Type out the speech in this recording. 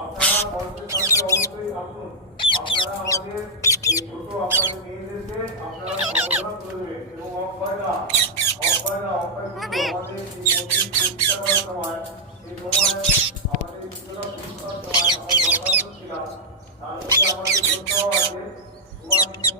আপনারা মঞ্চের সামনে অবশ্যই আসুন। আপনারা আমাদের এই ছোট আপনাদের মেয়েদেরকে আপনারা সম্বোধনা করবেন এবং অক্ষয়রা আমাদের এই মন্দির প্রতিষ্ঠা করার সময় এই সময় আমাদের কিছুটা শুরু করার সময় আমার দরখাস্ত ছিলাম তার মধ্যে আমার